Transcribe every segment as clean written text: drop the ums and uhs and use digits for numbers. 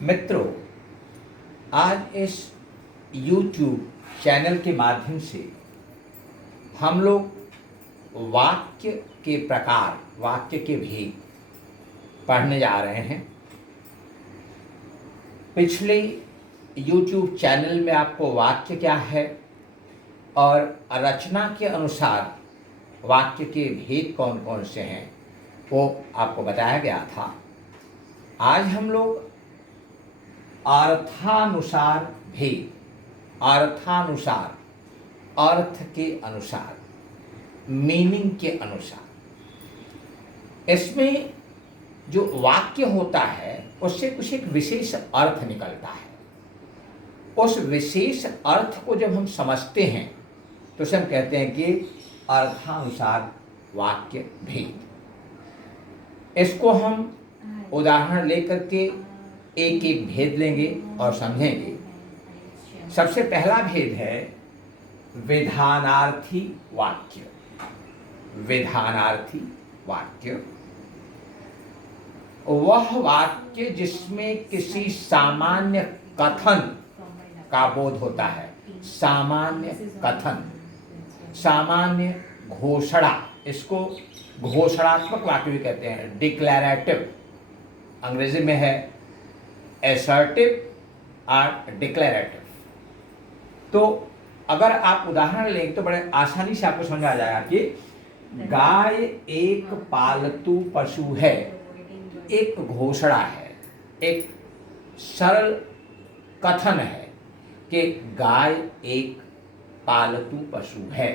मित्रों, आज इस YouTube चैनल के माध्यम से हम लोग वाक्य के प्रकार, वाक्य के भेद पढ़ने जा रहे हैं। पिछले YouTube चैनल में आपको वाक्य क्या है और रचना के अनुसार वाक्य के भेद कौन कौन से हैं वो आपको बताया गया था। आज हम लोग अर्थानुसार भेद, अर्थानुसार, अर्थ के अनुसार, मीनिंग के अनुसार, इसमें जो वाक्य होता है उससे कुछ एक विशेष अर्थ निकलता है। उस विशेष अर्थ को जब हम समझते हैं तो उसे हम कहते हैं कि अर्थानुसार वाक्य भेद। इसको हम उदाहरण लेकर के एक एक भेद लेंगे और समझेंगे। सबसे पहला भेद है विधानार्थी वाक्य। विधानार्थी वाक्य वह वाक्य जिसमें किसी सामान्य कथन का बोध होता है। सामान्य कथन, सामान्य घोषणा, इसको घोषणात्मक वाक्य भी कहते हैं। डिक्लेरेटिव अंग्रेजी में है असर्टिव और डिक्लेरेटिव। तो अगर आप उदाहरण लेंगे तो बड़े आसानी से आपको समझ आ जाएगा कि गाय एक पालतू पशु है, एक घोषणा है, एक सरल कथन है कि गाय एक पालतू पशु है।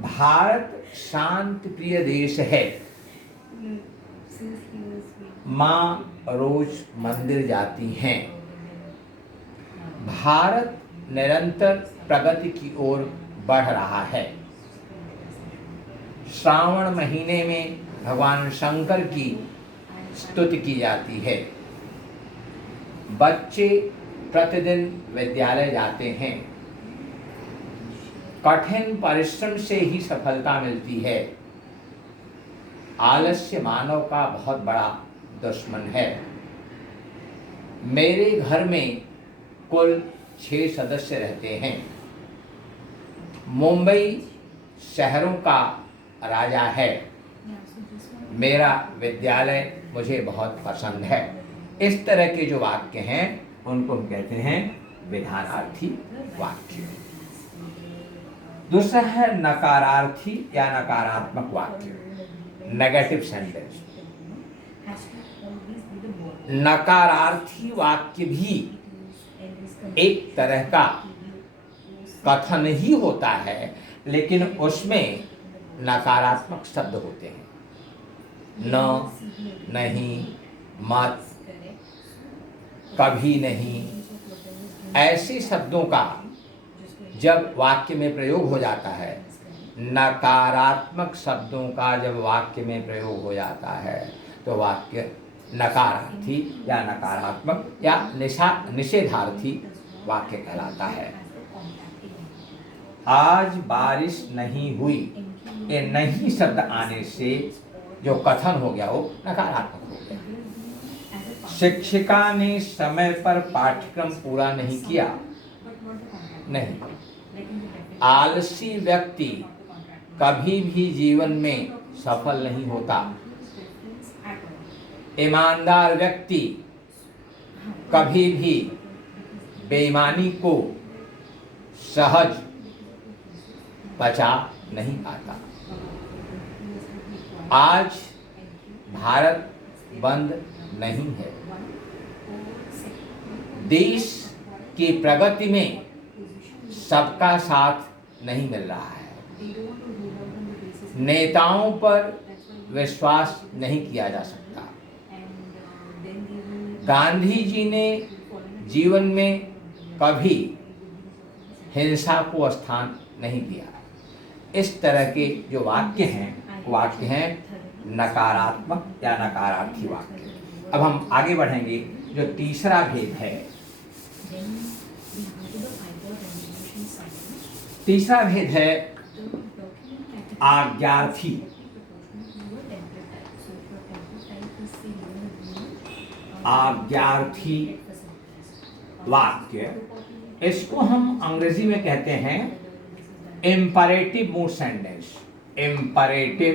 भारत शांत प्रिय देश है। माँ रोज मंदिर जाती हैं। भारत निरंतर प्रगति की ओर बढ़ रहा है। श्रावण महीने में भगवान शंकर की स्तुति की जाती है। बच्चे प्रतिदिन विद्यालय जाते हैं। कठिन परिश्रम से ही सफलता मिलती है। आलस्य मानव का बहुत बड़ा दुश्मन है। मेरे घर में कुल 6 सदस्य रहते हैं। मुंबई शहरों का राजा है। मेरा विद्यालय मुझे बहुत पसंद है। इस तरह के जो वाक्य हैं उनको हम कहते हैं विधानार्थी वाक्य। दूसरा है नकारार्थी या नकारात्मक वाक्य, नेगेटिव सेंटेंस। नकारार्थी वाक्य भी एक तरह का कथन ही होता है, लेकिन उसमें नकारात्मक शब्द होते हैं। न, नहीं, मत, कभी नहीं, ऐसे शब्दों का जब वाक्य में प्रयोग हो जाता है, नकारात्मक शब्दों का जब वाक्य में प्रयोग हो जाता है तो वाक्य नकारार्थी या नकारात्मक या निषेधार्थी वाक्य कहलाता है। आज बारिश नहीं हुई, ये नहीं शब्द आने से जो कथन हो गया वो नकारात्मक हो गया। शिक्षिका ने समय पर पाठ्यक्रम पूरा नहीं किया। नहीं, आलसी व्यक्ति कभी भी जीवन में सफल नहीं होता। ईमानदार व्यक्ति कभी भी बेईमानी को सहज बचा नहीं पाता। आज भारत बंद नहीं है। देश की प्रगति में सबका साथ नहीं मिल रहा है। नेताओं पर विश्वास नहीं किया जा सकता। गांधी जी ने जीवन में कभी हिंसा को स्थान नहीं दिया। इस तरह के जो वाक्य हैं नकारात्मक या नकारार्थी वाक्य। अब हम आगे बढ़ेंगे। जो तीसरा भेद है, तीसरा भेद है आज्ञार्थी। आज्ञार्थी वाक्य, इसको हम अंग्रेजी में कहते हैं imperative mood sentence. Imperative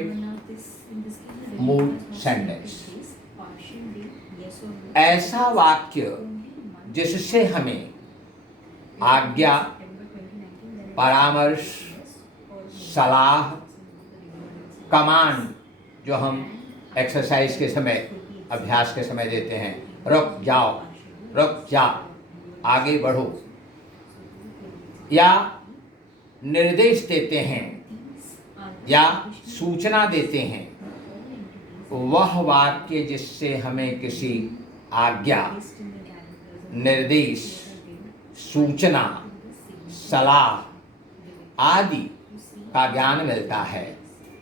mood sentence ऐसा वाक्य जिससे हमें आज्ञा, परामर्श, सलाह, कमांड जो हम एक्सरसाइज के समय, अभ्यास के समय देते हैं, रुक जाओ, रुक जा, आगे बढ़ो, या निर्देश देते हैं या सूचना देते हैं, वह वाक्य जिससे हमें किसी आज्ञा, निर्देश, सूचना, सलाह आदि का ज्ञान मिलता है,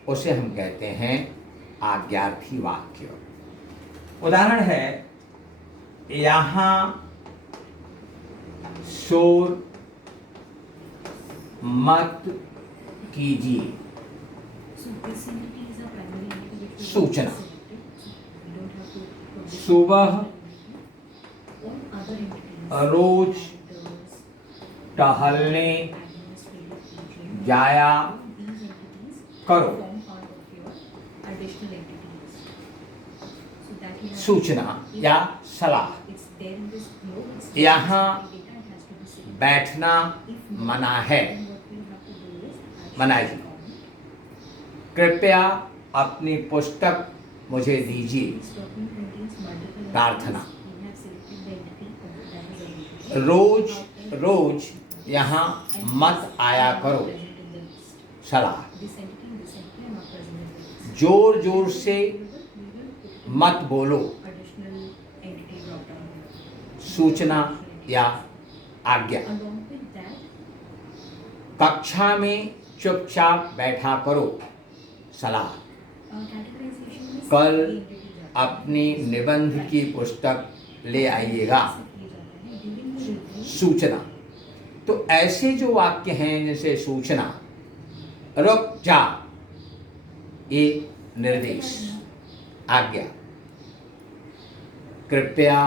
उसे हम कहते हैं आज्ञार्थी वाक्य। उदाहरण है, यहाँ शोर मत कीजिए। सूचना, सुबह रोज टहलने जाया करो। सूचना या सलाह। यहाँ बैठना मना है, मनाही। कृपया अपनी पुस्तक मुझे दीजिए। प्रार्थना। रोज रोज यहाँ मत आया करो। सलाह। जोर जोर से मत बोलो। सूचना या आज्ञा। कक्षा में चुपचाप बैठा करो। सलाह। कल अपनी निबंध की पुस्तक ले आइएगा। सूचना। तो ऐसे जो वाक्य हैं जैसे सूचना, रुक जा, ये निर्देश, आज्ञा। कृपया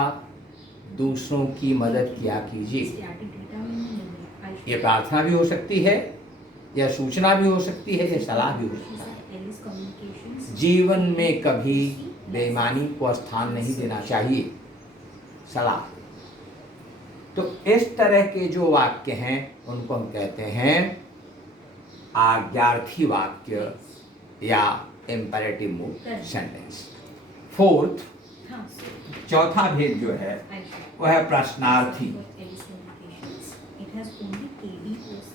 दूसरों की मदद किया कीजिए, ये प्रार्थना भी हो सकती है, या सूचना भी हो सकती है, या सलाह भी हो सकता है। जीवन में कभी बेईमानी को स्थान नहीं देना चाहिए। सलाह। तो इस तरह के जो वाक्य हैं उनको हम कहते हैं आज्ञार्थी वाक्य या इम्पेरेटिव मूड सेंटेंस। फोर्थ, चौथा भेद जो है वह है प्रश्नार्थी।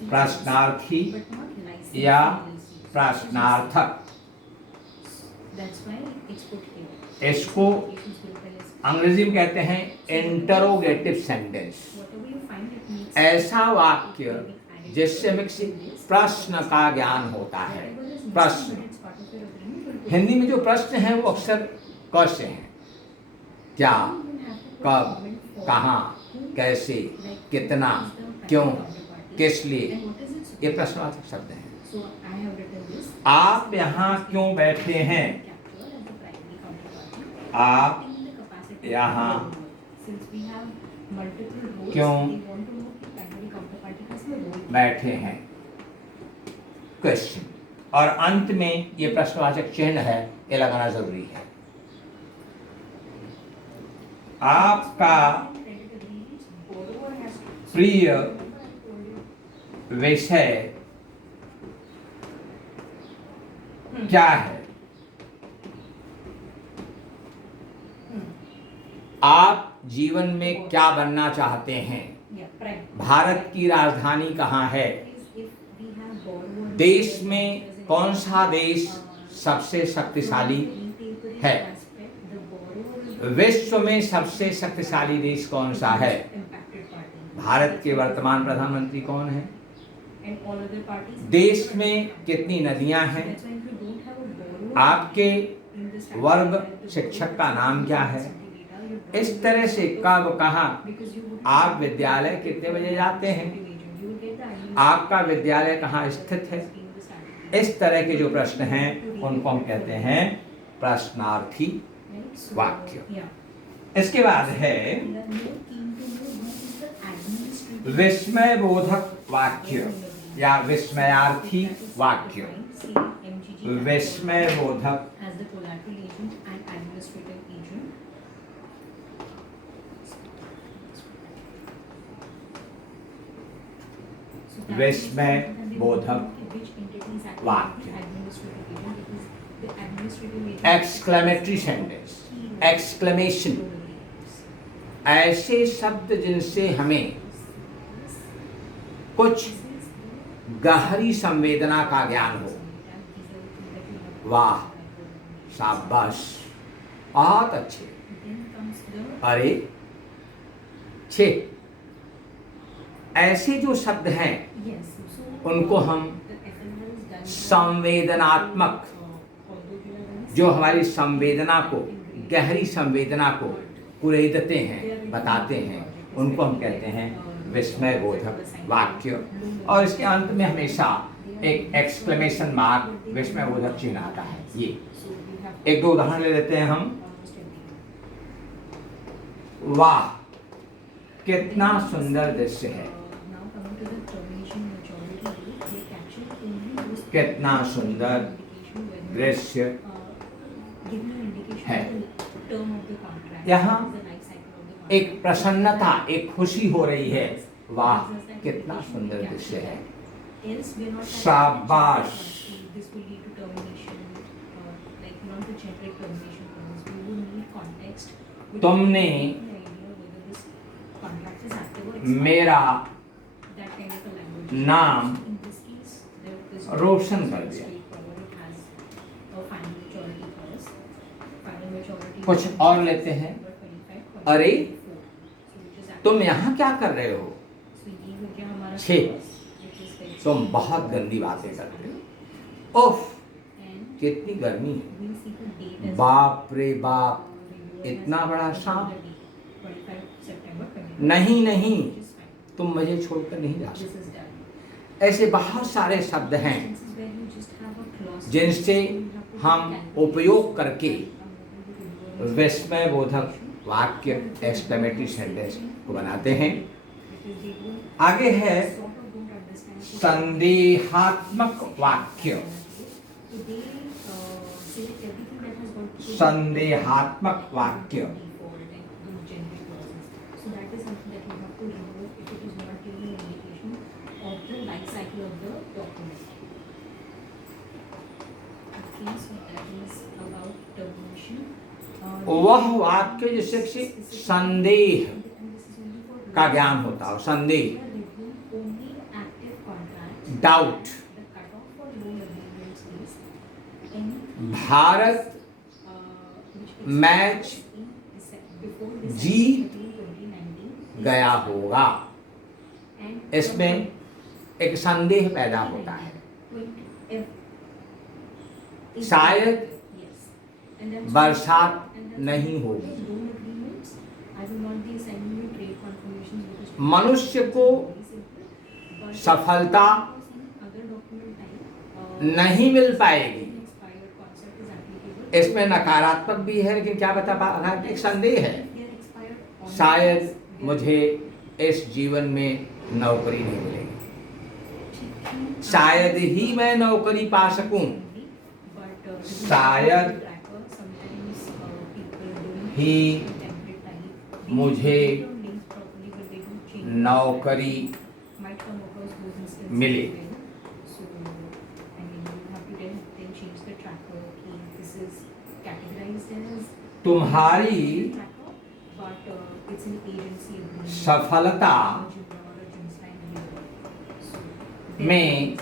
प्रश्नार्थी या प्रश्नार्थक, इसको अंग्रेजी में कहते हैं इंटरोगेटिव सेंटेंस। ऐसा वाक्य जिससे हमें किसी प्रश्न का ज्ञान होता है। प्रश्न, हिंदी में जो प्रश्न हैं वो अक्सर क से हैं। क्या, कब, कहाँ, कैसे, कितना, क्यों, किस लिए, ये प्रश्नवाचक शब्द हैं। आप यहाँ क्यों बैठे हैं? आप यहाँ क्यों बैठे हैं? क्वेश्चन। और अंत में ये प्रश्नवाचक चिन्ह है, ये लगाना जरूरी है। आपका प्रिय विषय क्या है? आप जीवन में क्या बनना चाहते हैं? भारत की राजधानी कहाँ है? देश में कौन सा देश सबसे शक्तिशाली है? विश्व में सबसे शक्तिशाली देश कौन सा है? भारत के वर्तमान प्रधानमंत्री कौन है? देश में कितनी नदियां हैं? आपके वर्ग शिक्षक का नाम क्या है? इस तरह से कब, कहाँ, आप विद्यालय कितने बजे जाते हैं? आपका विद्यालय कहाँ स्थित है? इस तरह के जो प्रश्न हैं उनको हम कहते हैं प्रश्नार्थी वाक्य। इसके बाद है विस्मय बोधक वाक्य या विस्मयार्थी वाक्य। विस्मय बोधक विस्मय बोधक वाक्य। एक्सक्लेमेटरी सेंटेंस, एक्सक्लेमेशन, ऐसे शब्द जिनसे हमें कुछ गहरी संवेदना का ज्ञान हो। वाह, शाबाश, बहुत अच्छे। अरे छे, ऐसे जो शब्द हैं उनको हम संवेदनात्मक, जो हमारी संवेदना को, गहरी संवेदना को कुरेदते हैं, बताते हैं, उनको हम कहते हैं विस्मय बोधक वाक्य। और इसके अंत में हमेशा एक एक्सक्लेमेशन मार्क, विस्मय बोधक चिन्ह आता है। ये एक दो उदाहरण ले लेते हैं हम। वाह, कितना सुंदर दृश्य है, कितना सुंदर दृश्य है। यहाँ एक प्रसन्नता, एक खुशी हो रही है। वाह, कितना सुंदर दृश्य है, शाबाश। तुमने मेरा नाम रोशन कर दिया। कुछ और लेते हैं। अरे, तुम यहाँ क्या कर रहे हो? छे, तुम बहुत गंदी बातें करते हो। ओफ, कितनी गर्मी है। बाप रे बाप, इतना बड़ा सांप। नहीं नहीं, तुम मुझे छोड़कर नहीं जा सकते। ऐसे बहुत सारे शब्द हैं जिनसे हम उपयोग करके विस्मय बोधक वाक्य, एक्सक्लेमेटरी सेंटेंस को बनाते हैं। आगे है संदेहात्मक वाक्य। संदेहात्मक वाक्य, वह वाक्य जिससे संदेह का ज्ञान होता हो। संदेह, डाउट। भारत मैच जीत गया होगा, इसमें एक संदेह पैदा होता है। शायद बरसात नहीं होगी। मनुष्य को सफलता नहीं मिल पाएगी, इसमें नकारात्मक भी है, लेकिन क्या बता पा, एक संदेह है। शायद मुझे इस जीवन में नौकरी नहीं मिलेगी, शायद ही मैं नौकरी पा सकूं, शायद ही मुझे नौकरी मिले। तुम्हारी सफलता में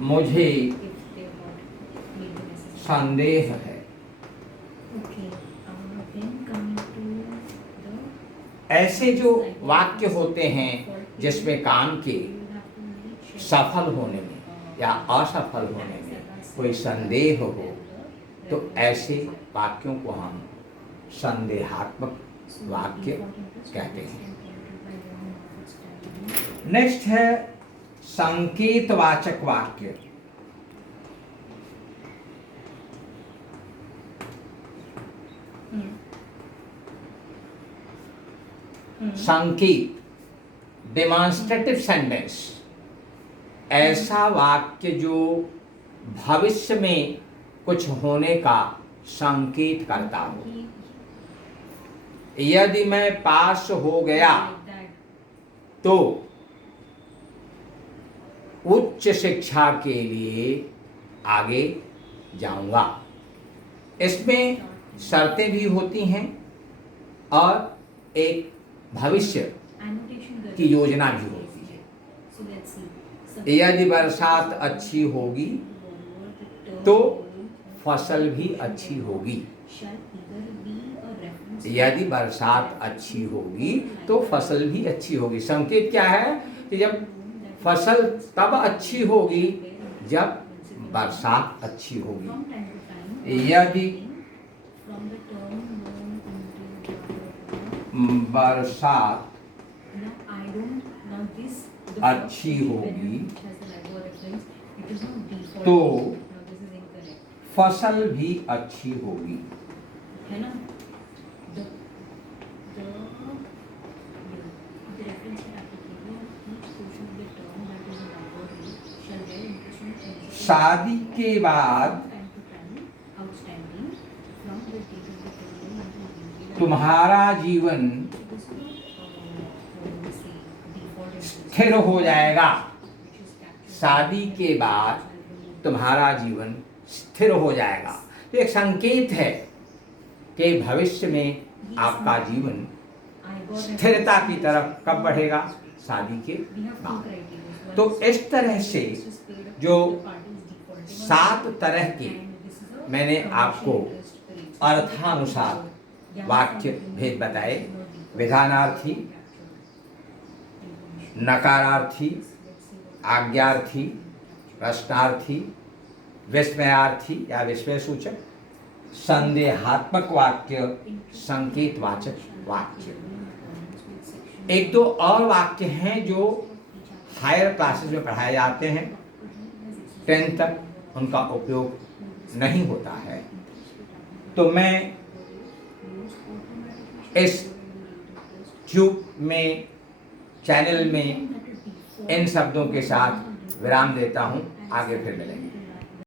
मुझे संदेह है। ऐसे जो वाक्य होते हैं जिसमें काम के सफल होने में या असफल होने में कोई संदेह हो, तो ऐसे वाक्यों को हम संदेहात्मक वाक्य कहते हैं। नेक्स्ट है संकेतवाचक वाक्य। संकेत, डेमॉन्स्ट्रेटिव सेंटेंस, ऐसा वाक्य जो भविष्य में कुछ होने का संकेत करता हो। यदि मैं पास हो गया तो उच्च शिक्षा के लिए आगे जाऊंगा। इसमें शर्तें भी होती हैं और एक भविष्य की योजना भी होती है। यदि बरसात अच्छी होगी तो फसल भी अच्छी होगी। यदि बरसात अच्छी होगी तो फसल भी अच्छी होगी। संकेत क्या है कि जब फसल तब अच्छी होगी जब बरसात अच्छी होगी। यदि बरसात अच्छी होगी तो फसल भी अच्छी होगी। है ना? शादी के बाद तुम्हारा जीवन स्थिर हो जाएगा। शादी के बाद तुम्हारा जीवन स्थिर हो जाएगा। तो एक संकेत है कि भविष्य में आपका जीवन स्थिरता की तरफ कब बढ़ेगा? शादी के बाद। तो इस तरह से जो 7 तरह के मैंने आपको अर्थानुसार वाक्य भेद बताए, विधानार्थी, नकारार्थी, आज्ञार्थी, प्रश्नार्थी, विस्मयार्थी या विस्मय सूचक, संदेहात्मक वाक्य, संकेतवाचक वाक्य। एक दो और वाक्य हैं जो हायर क्लासेस में पढ़ाए जाते हैं, 10th तक उनका उपयोग नहीं होता है। तो मैं इस ट्यूब में, चैनल में इन शब्दों के साथ विराम देता हूँ। आगे फिर मिलेंगे।